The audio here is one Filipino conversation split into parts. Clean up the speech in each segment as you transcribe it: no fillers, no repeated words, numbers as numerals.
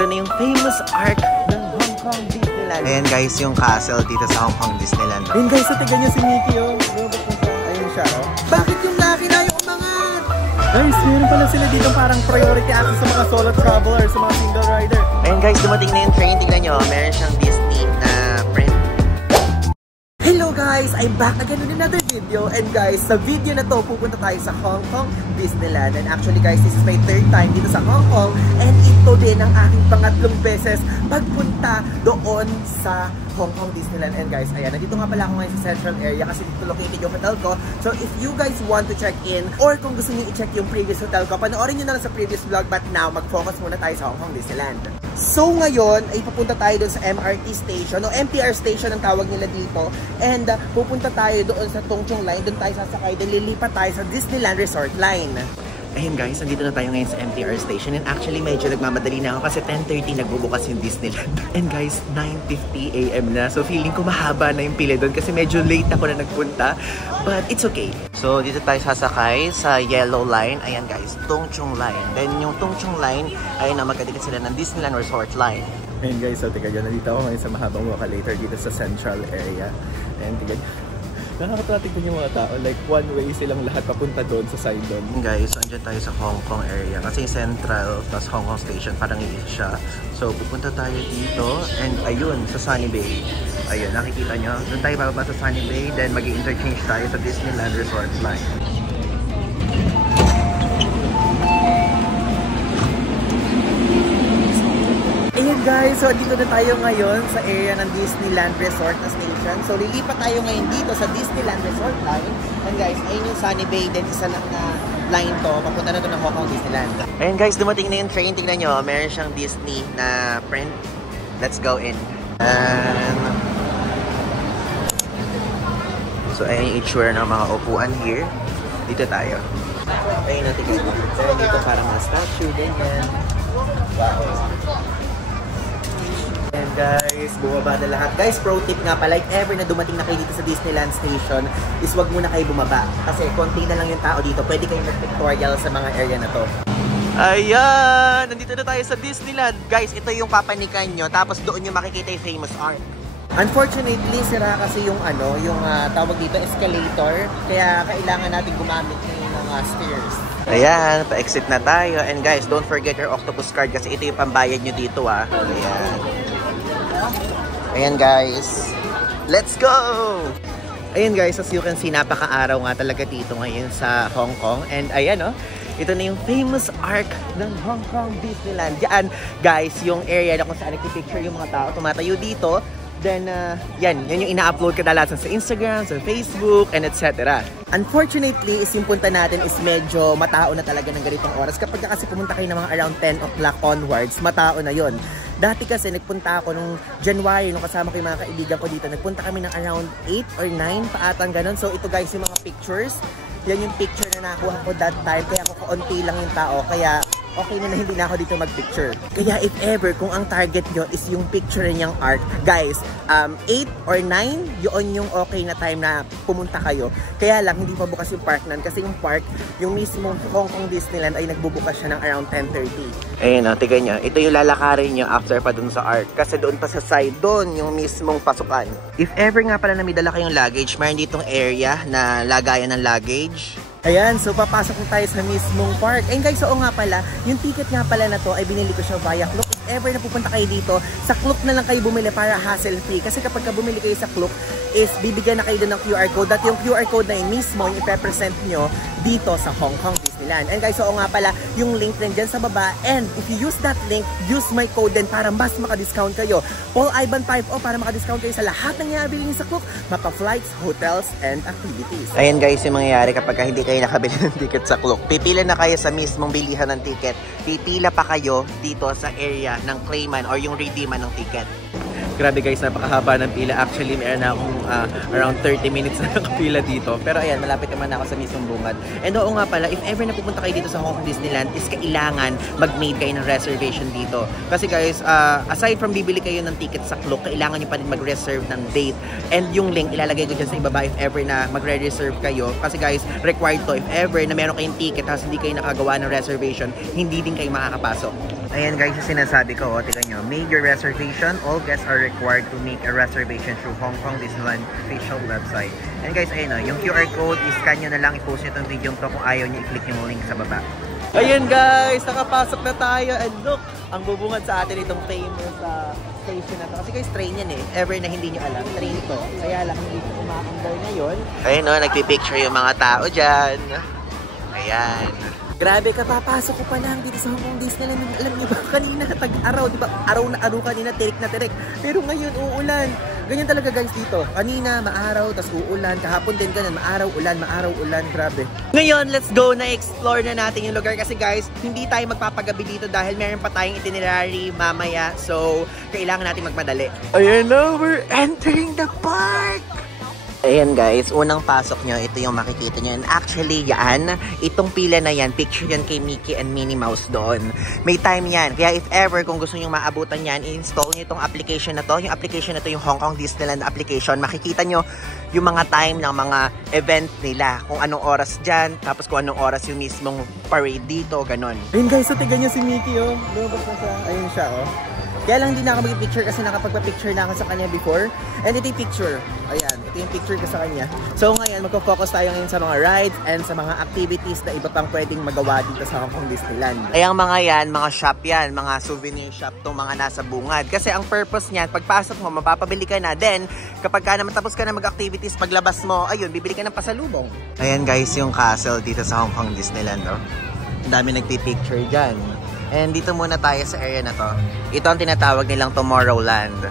Ito na yung famous arc ng Hong Kong Disneyland. Ayan guys, yung castle dito sa Hong Kong Disneyland. Ayan guys, so tignan nyo si Mickey, oh. Robot na siya. Ayun siya, oh. Bakit yung laki na yung umangat? Guys, meron pala sila dito parang priority access sa mga solo traveler, sa mga single rider. Ayan guys, dumating na yung train. Tignan nyo, meron siyang Disney na print. Hello guys! I'm back again with another video. And guys, sa video na to, pupunta tayo sa Hong Kong Disneyland. And actually guys, this is my third time dito sa Hong Kong. And ito din ang aking pangatlong beses pagpunta doon sa Hong Kong Disneyland. And guys, ayan, nandito nga pala ako ngayon sa central area kasi dito located yung hotel ko. So if you guys want to check in or kung gusto niyo i-check yung previous hotel ko, panoorin nyo na lang sa previous vlog. But now, mag-focus muna tayo sa Hong Kong Disneyland. So ngayon, ay pupunta tayo doon sa MRT station o MTR station ang tawag nila dito. And pupunta tayo doon sa Tung Chung Line. Doon tayo sasakay. Then lilipat tayo sa Disneyland Resort Line. Ayun guys, nandito na tayo ngayon sa MTR station. And actually, medyo nagmamadali na ako kasi 10:30 nagbubukas yung Disneyland. And guys, 9:50 AM na. So feeling ko mahaba na yung pila doon kasi medyo late ako na nagpunta. But it's okay. So dito tayo sasakay sa Yellow Line. Ayan guys, Tung Chung Line. Then yung Tung Chung Line, ayun na magkadikit sila ng Disneyland Resort Line. Ayun guys, so tika dyan, nandito ako ngayon sa mahabang wakalator dito sa central area. Ayan, tika dyan. Nakakatawa tignan yung mga tao, like one way silang lahat papunta doon sa side doon. Guys, so andyan tayo sa Hong Kong area kasi Central plus Hong Kong Station parang iisa siya. So pupunta tayo dito and ayun, sa Sunny Bay. Ayun, nakikita nyo. Doon tayo bababa sa Sunny Bay, then mag-i-interchange tayo sa Disneyland Resort Line. Ayun guys, so dito na tayo ngayon sa area ng Disneyland Resort na station. So lilipat tayo ngayon dito sa Disneyland Resort Line. And guys, ayun yung Sunny Bay, then isa lang na line to, papunta na to ng Hong Kong Disneyland. Ayun guys, dumating na yung train. Tingnan nyo, meron siyang Disney na print. Let's go in. And so ayun yung itsura ng mga upuan here. Dito tayo. Ayun natin guys, meron dito parang mga statue, ganyan. Wow. And guys, bumaba na lahat. Guys, pro tip nga pala, if ever na dumating na kayo dito sa Disneyland Station, is wag muna kayo bumaba. Kasi konti na lang yung tao dito. Pwede kayong mag-pictorial sa mga area na to. Ayan! Nandito na tayo sa Disneyland. Guys, ito yung papanikan nyo. Tapos doon yung makikita yung famous arc. Unfortunately, sira kasi yung tawag dito, escalator. Kaya kailangan natin gumamit ng mga stairs. Ayan, pa-exit na tayo. And guys, don't forget your octopus card kasi ito yung pambayad nyo dito ah. Ayan. Ayan guys. Let's go! Ayan guys, as you can see, napaka-araw nga talaga dito ngayon sa Hong Kong. And ayan oh, ito na yung famous arc ng Hong Kong Disneyland. Yan guys, yung area na kung saan nagpipicture yung mga tao tumatayo dito. Then, yan yung ina-upload kadalasan sa Instagram, sa Facebook, and etc. Unfortunately, is yung punta natin is medyo matao na talaga ng ganitong oras. Kapag kasi pumunta kayo ng mga around 10 o'clock onwards, matao na yon. Dati kasi nagpunta ako nung January, nung kasama ko yung mga kaibigan ko dito, nagpunta kami ng around 8 or 9 paatang ganun. So ito guys yung mga pictures. Yan yung picture na nakuha ko that time. Kaya ako kaunti lang yung tao. Kaya okay na hindi na ako dito mag-picture. Kaya if ever, kung ang target nyo is yung picture niyang art, guys, 8 or 9, yun yung okay na time na pumunta kayo. Kaya lang, hindi pa bukas yung park nan. Kasi yung park, yung mismo Hong Kong Disneyland ay nagbubukas siya ng around 10:30. Ayun o, tignan nyo. Ito yung lalakarin nyo after pa dun sa art. Kasi doon pa sa side, doon yung mismong pasukan. If ever nga pala na may dala kayong luggage, mayroon ditong area na lagayan ng luggage. Ayan, so papasok na tayo sa mismong park. And guys, oo nga pala, yung ticket nga pala na to ay binili ko siya via Klook. If ever na pupunta kayo dito, sa Klook na lang kayo bumili para hassle-free. Kasi kapag bumili kayo sa Klook, is bibigyan na kayo doon ng QR code. At yung QR code na yun mismo, yung ipe-present nyo dito sa Hong Kong Disneyland. And guys, oo nga pala, yung link rin dyan sa baba. And if you use that link, use my code din para mas maka-discount kayo. Paul Ivan 5O para maka-discount kayo sa lahat ng nabili sa Klook, mapa-flights, hotels, and activities. Ayan guys, yung mangyayari kapag hindi kayo nakabili ng ticket sa Klook. Pipila na kayo sa mismong bilihan ng ticket. Pipila pa kayo dito sa area ng claiman or yung redeeman ng ticket. Grabe guys, napakahaba ng pila. Actually, meron na akong around 30 minutes na nakapila dito. Pero ayan, malapit naman ako sa mismong bungad. And oo nga pala, if ever na pupunta kayo dito sa Hong Kong Disneyland, is kailangan mag-made kayo ng reservation dito. Kasi guys, aside from bibili kayo ng ticket sa Klook, kailangan nyo pa rin mag-reserve ng date. And yung link, ilalagay ko dyan sa ibaba if ever na magre-reserve kayo. Kasi guys, required to. If ever na meron kayong ticket tapos hindi kayo nakagawa ng reservation, hindi din kayo makakapasok. Ayan guys, yung sinasabi ko, tingnan nyo, make your reservation. All guests are required to make a reservation through Hong Kong Disneyland official website. And guys, ayun yung QR code, i-scan nyo na lang, i-post nyo itong video to kung ayaw nyo, i-click yung link sa baba. Ayan guys, nakapasok na tayo and look, ang bubungad sa atin itong famous station na to. Kasi guys, train yan eh. Ever na hindi nyo alam, train to. Kaya lang hindi ko umaandar ngayon. Ayun nagpipicture yung mga tao dyan. Ayan. Grabe, kapapasok ko pa lang dito sa Hong Kong Disneyland. Alam niyo ba, kanina tag-araw, di ba? Araw na araw kanina, tirik na tirik. Pero ngayon, uulan. Ganyan talaga guys dito. Kanina, maaraw, tas uulan. Kahapon din ganun, maaraw, ulan. Grabe. Ngayon, let's go na explore na natin yung lugar. Kasi guys, hindi tayo magpapagabi dito dahil meron pa tayong itinerary mamaya. So, kailangan natin magmadali. Ayan na, we're entering the park! Ayan guys, unang pasok nyo, ito yung makikita nyo. And actually yan, itong pila na yan, picture yan kay Mickey and Minnie Mouse doon. May time yan. Kaya if ever, kung gusto nyo maabutan yan, i-install nyo itong application na to. Yung application na to, yung Hong Kong Disneyland application. Makikita nyo yung mga time ng mga event nila. Kung anong oras dyan, tapos kung anong oras yung mismong parade dito, ganon. Ayun guys, so tignan nyo si Mickey oh. Lumabas na siya. Ayun siya oh. Kaya lang hindi na ako mag-picture kasi nakapagpa-picture na ako sa kanya before. And ito yung picture. Ayan, ito yung picture ko sa kanya. So ngayon, magpo-focus tayo ngayon sa mga rides and sa mga activities na iba pang pwedeng magawa dito sa Hong Kong Disneyland. Kaya mga yan, mga shop yan, mga souvenir shop tong mga nasa bungad. Kasi ang purpose niyan, pagpasok mo, mapapabili ka na. Then, kapag ka naman tapos ka na mag-activities, paglabas mo, ayun, bibili ka ng pasalubong. Ayan guys, yung castle dito sa Hong Kong Disneyland. Oh. Ang dami nagpipicture dyan. And dito muna tayo sa area na to. Ito ang tinatawag nilang Tomorrowland.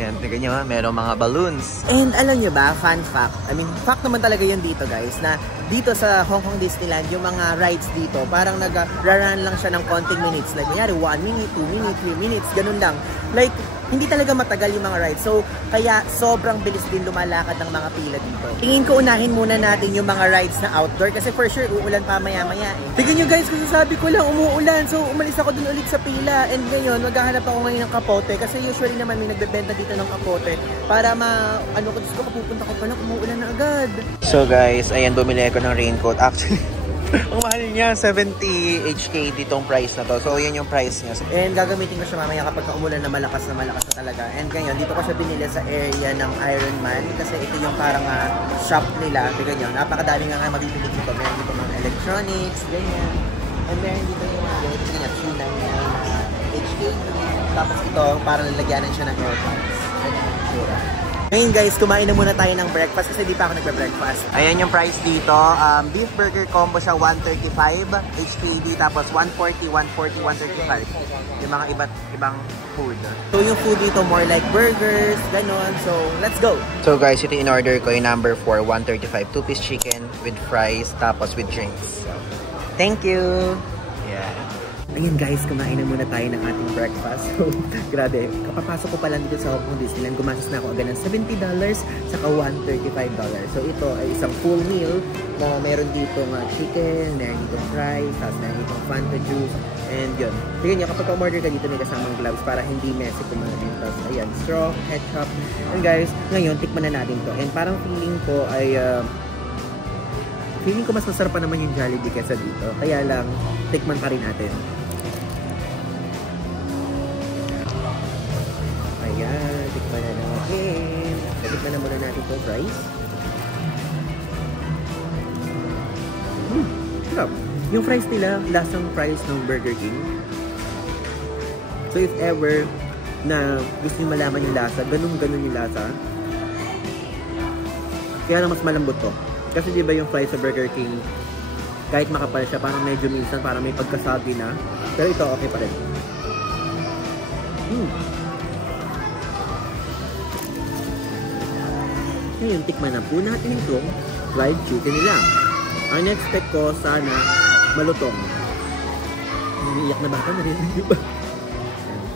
Yan, tignan nyo, merong mga balloons. And alam nyo ba, fun fact, fact naman talaga yun dito guys, na dito sa Hong Kong Disneyland, yung mga rides dito, parang nag-run lang siya ng konting minutes. Like, kunyari, 1 minute, 2 minutes, 3 minutes, ganun lang. Like, hindi talaga matagal yung mga rides. So, kaya sobrang bilis din lumalakad ng mga pila dito. Tingin ko unahin muna natin yung mga rides na outdoor kasi for sure uulan pa maya-maya eh. Tignan nyo guys, kung sasabi ko lang umuulan. So, umalis ako dun ulit sa pila. And ngayon, maghahanap ako ngayon ng kapote kasi usually naman may nagbebenta dito ng kapote para pupunta ko pala, umuulan na agad. So guys, ayan, bumili ako ng raincoat. Actually, ang mahal niya, 70 HK ditong price na to. So, yun yung price niya. And gagamitin ko siya mamaya kapag umulan na malakas na talaga. And ngayon, dito ko siya binili sa area ng Iron Man. Kasi ito yung parang shop nila. Tignan nyo, napakadami nga mabibili dito. Meron dito mga electronics, ganyan. And meron dito yung tignan nyo, 399 HK. Tapos ito, parang lalagyanan siya ng airpods. Ngayon guys, kumain na muna tayo ng breakfast kasi di pa ako nagbe-breakfast. Ayan yung price dito. Beef burger combo siya 135 HKD, tapos 140, 140, 135. Yung mga iba't ibang food. So yung food dito more like burgers, ganon. So let's go! So guys, ito in-order ko yung number 4, 135. 2-piece chicken with fries, tapos with drinks. Thank you! Yeah. Ayun guys, kumain na muna tayo ng ating breakfast. So, grabe, kapapasok ko pa lang dito sa Hong Kong Disneyland, gumastos na ako agad ng $70, saka $135. So, ito ay isang full meal na meron dito chicken, meron dito fries, tapos meron dito Fanta juice, and yun. Tignan nyo, kapag umorder ka dito, may kasamang gloves para hindi messy kumain. Tapos, ayan, straw, ketchup. And guys, ngayon, tikman na natin to. And parang feeling ko ay... feeling ko mas masarap pa naman yung Jollibee kesa dito. Kaya lang, tikman pa rin natin. Ayan, tikman na natin. Tikman na muna natin itong fries. Sarap. Yung fries nila, lasang fries ng Burger King. So if ever na gusto nyo malaman yung lasa, ganun-ganun yung lasa. Kaya lang mas malambot to. Kasi di ba yung fries sa Burger King, kahit makapal siya, parang medyo minsan, parang may pagkasagi na. Pero ito, okay pa rin. Ngayon, tikman na po natin itong fried chicken nila. Ang expect ko, sana malutong. Umiiyak na bata, narinig ba?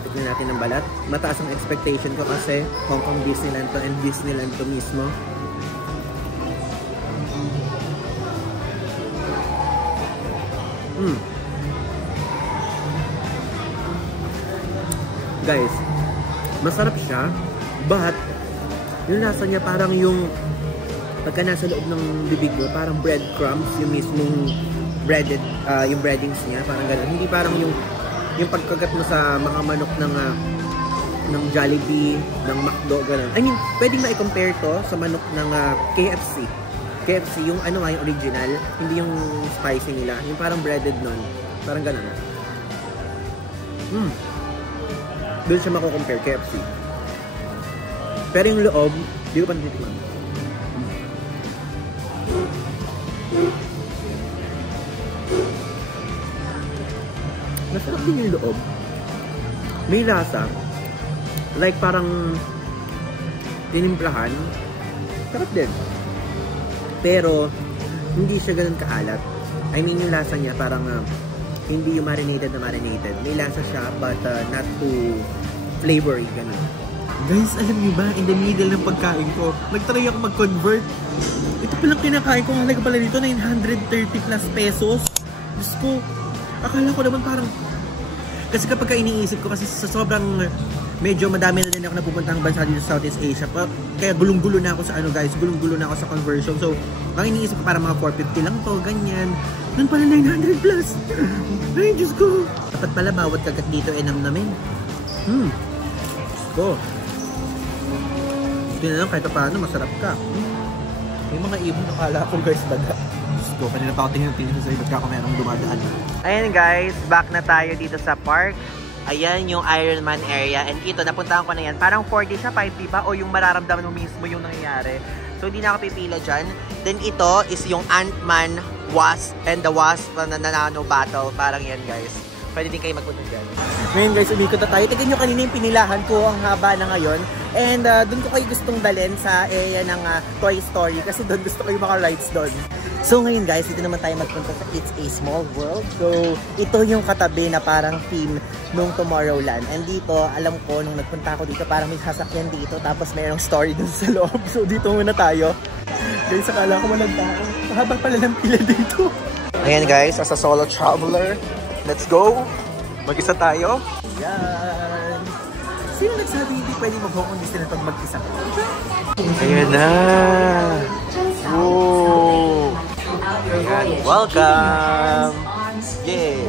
Tikman natin ng balat. Mataas ang expectation ko kasi Hong Kong Disneyland to and Disneyland to mismo. Guys, masarap siya, but yung lasa niya parang yung pagka nasa loob ng bibig mo, parang breadcrumbs, yung mismong breaded, yung breadings niya, parang gano'n. Hindi parang yung yung pagkagat mo sa mga manok ng Jollibee, ng McDo, gano'n. I mean, pwedeng ma-compare to sa manok ng KFC. KFC, yung ano nga, yung original, hindi yung spicy nila. Yung parang breaded nun. Parang gano'n. Doon siya mako-compare, KFC. Pero yung loob, di ko pa natitikman. Masarap din yung loob. May lasa. Like parang tinimplahan. Sarap din. Pero hindi siya ganun kaalat. I mean yung lasa niya parang hindi yung marinated na marinated. May lasa siya but not too flavory. Ganun. Guys, alam niyo ba, in the middle ng pagkain ko, nagtry ako mag-convert. Ito palang kinakain ko, ang halaga pala dito, 930 plus pesos. Diyos ko, akala ko naman parang, kasi kapag iniisip ko, kasi sa sobrang, medyo madami na din ako napupuntang bansa dito sa Southeast Asia, kaya gulong-gulo na ako sa ano guys, gulong-gulo na ako sa conversion. So, ang iniisip ko parang mga 450 lang to, ganyan. Nun pala 900 plus. Ay, Diyos ko. Dapat pala bawat kagat dito namin. Ko. Hindi na lang kahit paano, masarap ka. May mga ibon nakala ko guys, baga. Gusto, kanina pa ako tingin sa ibot ka kung merong dumadaan. Ayan guys, back na tayo dito sa park. Ayan yung Ironman area. And ito, napuntahan ko na yan. Parang 4D siya, 5D ba? O yung mararamdaman mo mismo yung nangyayari. So, hindi na ako pipila dyan. Then ito is yung Ant-Man Wasp and the Wasp na nanano battle. Parang yan guys. Pwede din kayo magpunta dyan. Ngayon guys, umikot na tayo. Tignan nyo kanina yung pinilahan ko ang haba na ngayon. And doon ko kayo gustong dalhin sa area ng Toy Story. Kasi doon gusto ko yung mga rides doon. So ngayon guys, dito naman tayo magpunta sa It's a Small World. So ito yung katabi na parang theme nung Tomorrowland. And dito, alam ko, nung nagpunta ako dito, parang may sasakyan dito. Tapos mayroong story dun sa loob. So dito muna tayo. Guys, akala ko walang tao. Mahaba pala ng pila dito. Ayan guys, as a solo traveler, let's go! Mag-isa tayo. Ayan. Sino nagsabi hindi pwede mag-Hong Kong Disneyland pag mag-isa? Ayan na! Whoa! Ayan. Welcome! Yay!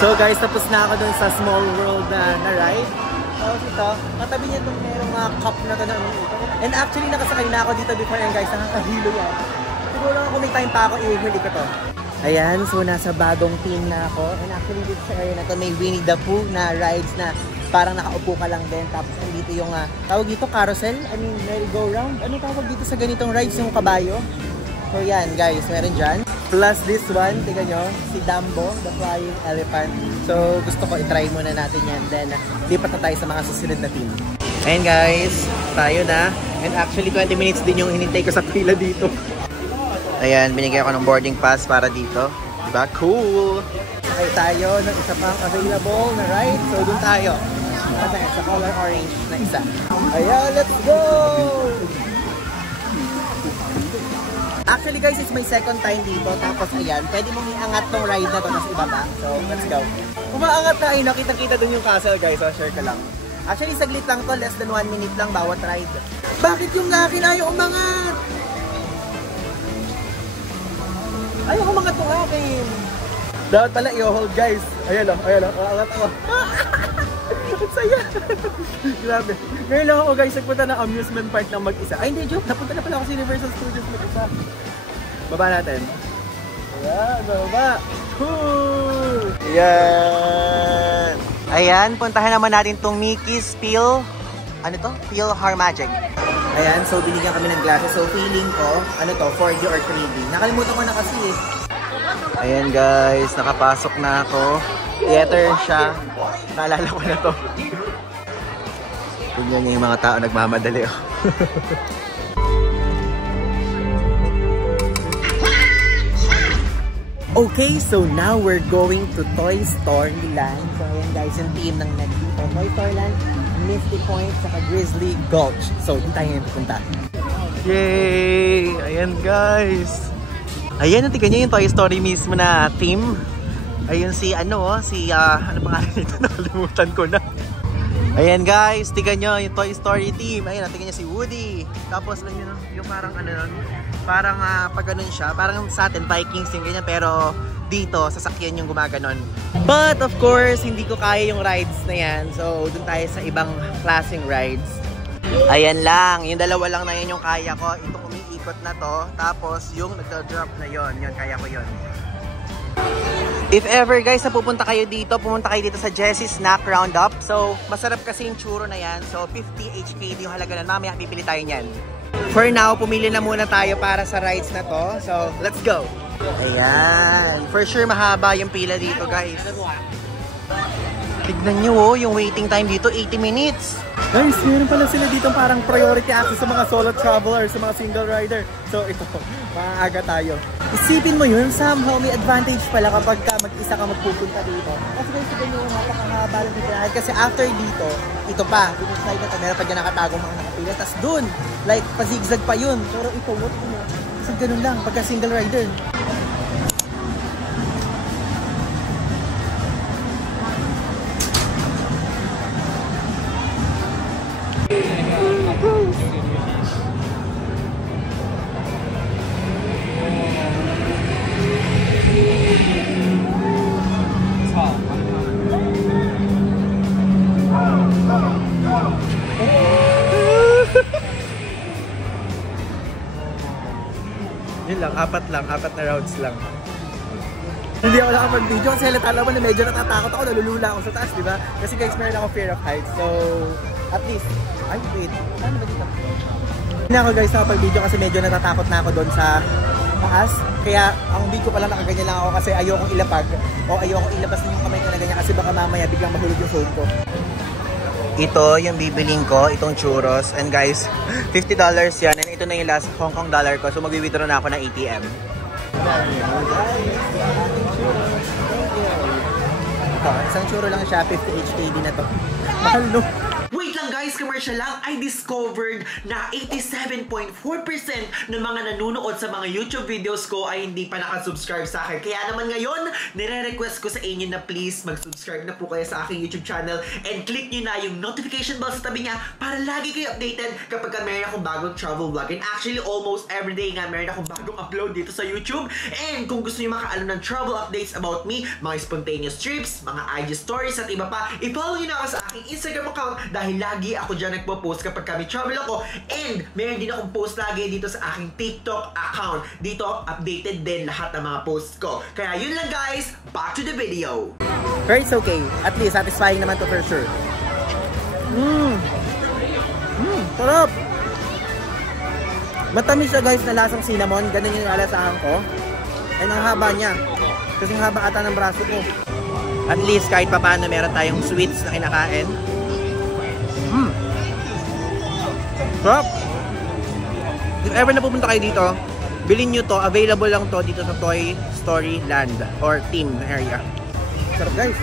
So guys, tapos na ako dun sa Small World na ride. Tapos ito, katabi niya itong merong cup na ito na umiikot. And actually, nakasakay na ako dito before yan guys, nakakahilo yan. Siguro kung may time pa ako, i-huli ko to. Ayan, so nasa bagong team na ako. And actually dito sa area na to, may Winnie the Pooh na rides na parang nakaupo ka lang din. Tapos nandito yung, tawag dito, carousel. I mean, merry-go-round. Ano tawag dito sa ganitong rides, yung kabayo? So yan guys, meron dyan. Plus this one, tingnan nyo, si Dumbo, the flying elephant. So gusto ko i-try muna natin yan. Then lipat na tayo sa mga susunod na team. Ayan guys, tayo na. And actually 20 minutes din yung hinintay ko sa pila dito. Ayan, binigay ako ng boarding pass para dito. Diba? Cool! Okay tayo ng isa pang available na ride. So dun tayo. Kasi sa color orange na isa. Ayan, let's go! Actually guys, it's my second time dito. Tapos ayan, pwede mong iangat tong ride na to nas ibaba. So, let's go. Umaangat na ay nakita-kita dun yung castle guys. So, share ko lang. Actually, saglit lang to. Less than 1 minute lang bawat ride. Bakit yung akin ayaw umangat? Ayaw umangat tong akin. Dapat pala i-hold guys. Ayan o, ayan o. Umangat ako. Ang saya. Grabe. Ngayon lang ako guys, nagpunta ng amusement park ng mag-isa. Ay hindi, joke. Napunta na pala ako sa Universal Studios mag-isa. Baba natin. Ayan, baba. Cool! Ayan. Ayan, puntahan naman natin tong Mickey's Peel. Ano to? PhilharMagic. Ayan, so binigyan kami ng glasses. So feeling ko, ano to, 4D or 3D. Nakalimutan ko na kasi eh. Ayan guys, nakapasok na ako. Theater siya. Naalala ko na to. Tignan niyo yung mga tao nagmamadali. Okay, so now we're going to Toy Story Land. So ayan guys, yung team ng nandito. Toy Story Land, Misty Point, saka Grizzly Gulch. So di tayo ngayon pupunta. Yay! Ayan guys. Ayan, natin nyo yung Toy Story mismo na team. Ayun si ano pangalan nito? Nakalimutan ko na. Ayan guys, tignan nyo yung Toy Story team. Ayan, tignan nyo si Woody. Tapos yung parang parang pag ganun siya, parang sa atin Vikings yung ganyan, pero dito sasakyan yung gumaganon. But of course, hindi ko kaya yung rides na yan. So dun tayo sa ibang klaseng rides. Ayan lang, yung dalawa lang na yun yung kaya ko. Itong umiikot na to, tapos yung nagda-drop na yun kaya ko yun. If ever guys na pumunta kayo dito sa Jessie Snack Roundup. So, masarap kasi yung churro na yan. So, 50 HKD yung halaga na. Mamaya pipili tayo niyan. For now, pumili na muna tayo para sa rides na to. So, let's go! Ayan. For sure, mahaba yung pila dito guys. Tignan nyo yung waiting time dito, 80 minutes. Guys, meron pala sila dito parang priority access sa mga solo traveler, sa mga single rider. So ito, maaga tayo. Isipin mo yun, somehow may advantage pala kapag mag-isa ka magpupunta dito. Kasi guys, tignan nyo yung napakahaba ng pipinahan. Kasi after dito, ito pa, dito side na ito, meron pa dyan nakatagong mga nakapila. Tapos dun, like, pa-zigzag pa yun. Pero ito, what yun? Kasi ganun lang, pagka single rider. Yun lang, apat na rounds lang. Hindi ako nakapag-video kasi halata naman na medyo natatakot ako, nalulula ako sa taas, di ba? Kasi guys, meron ako fear of heights. So, at least, ay wait, ano ba dito? Hindi ako guys nakapag-video kasi medyo natatakot na ako doon sa taas. Kaya ang video ko lang nakaganyan lang ako kasi ayokong ilapag o ayokong ilabas din yung kamay ko na ganyan kasi baka mamaya biglang mahulog yung phone ko. Ito yung bibiling ko, itong churros. And guys, $50 yan. And ito na yung last Hong Kong dollar ko. So mag-withdraw na ako ng ATM. Ito, isang churro lang siya, 50 HKD na to. Mahal no? Wait lang guys, commercial lang. I discovered na 87.4% ng mga nanonood sa mga YouTube videos ko ay hindi pa nakasubscribe sa akin. Kaya naman ngayon, nire-request ko sa inyo na please mag-subscribe na po kayo sa aking YouTube channel and click nyo na yung notification bell sa tabi niya para lagi kayo updated kapag meron akong bagong travel vlog. And actually, almost everyday nga meron akong bagong upload dito sa YouTube. And kung gusto nyo makaalam ng travel updates about me, mga spontaneous trips, mga IG stories at iba pa, i-follow nyo na ako sa aking Instagram account dahil lagi ako dyan nagpo-post kapag kami travel ako. And meron din akong post lagi dito sa aking TikTok account. Dito, updated din lahat ng mga posts ko. Kaya yun lang guys, back to the video. But it's okay. At least, satisfying naman to for sure. Sarap! Matamis siya guys na lasang cinnamon. Ganun yung alasahan ko. Ay, ang haba niya. Kasi ang haba ata ng braso ko. At least, kahit pa paano meron tayong sweets na kinakain. Sarap! If ever na pupunta kayo dito, bilhin nyo to. Available lang to dito sa Toy Story Land or team area. Sarap guys!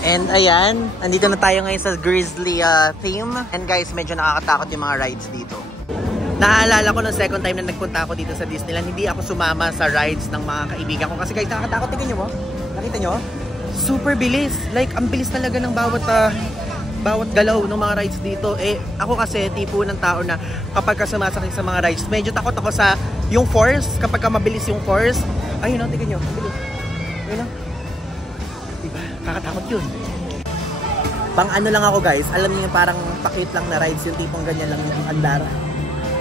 And ayan, andito na tayo ngayon sa Grizzly theme. And guys, medyo nakakatakot yung mga rides dito. Naaalala ko nung second time na nagpunta ako dito sa Disneyland, hindi ako sumama sa rides ng mga kaibigan ko. Kasi guys, nakakatakot. Tingnan nyo mo? Nakita nyo? Super bilis. Like, ang bilis talaga ng bawat galaw ng mga rides dito. Eh, ako kasi, tipo ng tao na kapag ka sumasakay sa mga rides, medyo takot ako sa yung force. Kapag ka mabilis yung force. Ayun o, tingnan nyo. Bilis. Ayun o. Diba? Kakatakot yun. Pang ano lang ako guys, alam niyo yung parang pakit lang na rides, yung tipong ganyan lang yung andar.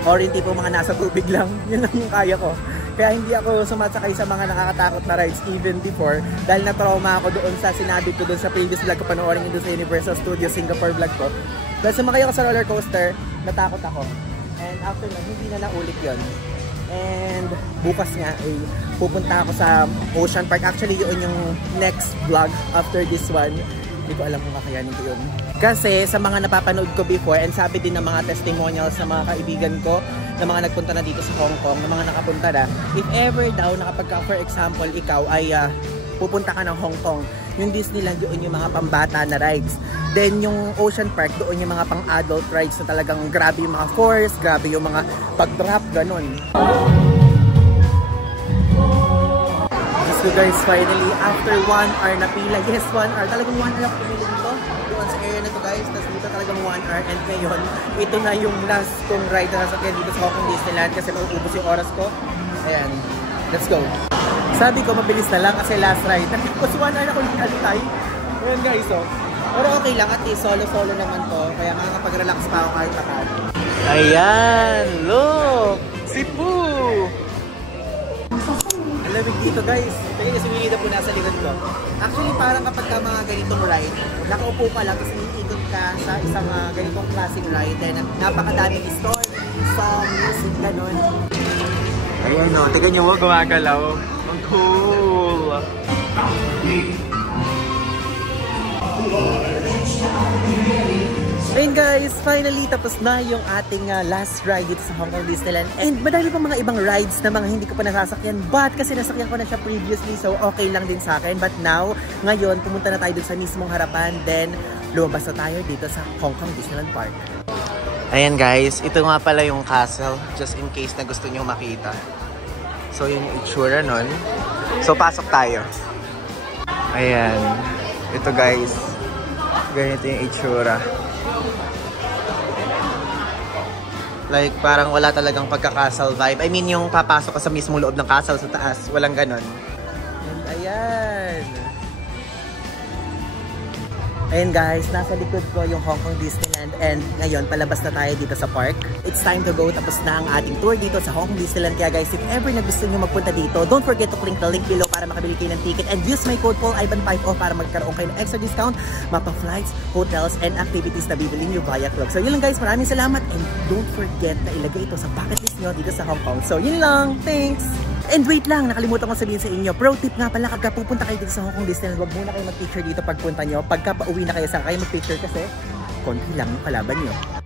Or yung tipong mga nasa tubig lang. Yun lang yung kaya ko. Kaya hindi ako sumasakay sa mga nakakatakot na rides even before dahil na-trauma ako doon sa sinabi ko doon sa previous vlog ko, panoorin nyo doon sa Universal Studios Singapore vlog ko. Dahil sumakay ako sa roller coaster, natakot ako. And after that, hindi na naulit yon. And bukas nga, pupunta ako sa Ocean Park. Actually, yun yung next vlog after this one. Hindi ko alam kung kakayanin ko yun. Kasi sa mga napapanood ko before and sabi din ng mga testimonials sa mga kaibigan ko na mga nagpunta na dito sa Hong Kong, na mga nakapunta na, if ever daw na kapag for example ikaw ay pupunta ka ng Hong Kong, yung Disneyland doon yung mga pambata na rides. Then yung Ocean Park doon yung mga pang-adult rides na talagang grabe yung mga force, grabe yung mga pag-drop, ganun. So guys, finally, after 1 hour na pila, yes, 1 hour, talagang 1 hour ako pumili dito, doon sa area na to guys, tapos dito talagang 1 hour, and ngayon, ito na yung last kong ride na nasakyan dito sa Hong Kong Disneyland kasi mauubos yung oras ko. Ayan, let's go. Sabi ko, mabilis na lang kasi last ride, tapos 1 hour ako nag-antay. Ayan guys, oh. Pero okay lang, at least solo-solo naman to, kaya makakapag-relax pa ako kahit pakali. Ayan, look! Si Pooh! Lamig dito guys. Kaya kasi Winnie the Pooh nasa likod ko. Actually parang kapag ka mga ganitong ride, nakaupo ka lang kasi iikot ka sa isang ganitong classic ride. Then napakadaming story, song, music, ganun. Ayan o, tignan nyo mo gumagalaw. Ang cool! Ayun guys, finally tapos na yung ating last ride dito sa Hong Kong Disneyland. And madami pa mga ibang rides na mga hindi ko pa nasasakyan, but kasi nasakyan ko na siya previously, so okay lang din sa akin. But now, ngayon, pumunta na tayo dun sa mismong harapan, then lumabas na tayo dito sa Hong Kong Disneyland Park. Ayan guys, ito nga pala yung castle, just in case na gusto nyo makita. So yun yung itsura nun. So pasok tayo. Ayan, ito guys, ganito yung itsura. Like, parang wala talagang pagka-castle vibe. I mean, yung papasok ka sa mismong loob ng castle sa taas. Walang ganon. And ayan. Ayan guys, nasa likod ko yung Hong Kong Disneyland. And ngayon, palabas na tayo dito sa park. It's time to go. Tapos na ang ating tour dito sa Hong Kong Disneyland. Kaya guys, if ever na gusto nyo magpunta dito, don't forget to click the link below para makabili kayo ng ticket. And use my code PaulIvan50 para magkaroon kayo ng extra discount, mapa flights, hotels, and activities na bibili nyo via Club. So yun lang guys, maraming salamat. And don't forget na ilagay ito sa bucket list nyo dito sa Hong Kong. So yun lang. Thanks! And wait lang, nakalimutan ko sabihin sa inyo. Pro tip nga pala, kapag pupunta kayo dito sa Hong Kong Disneyland, huwag muna kayo mag-picture dito pagpunta nyo. Pagka pauwi na kayo, saan kayo mag-picture kasi konti lang yung kalaban nyo.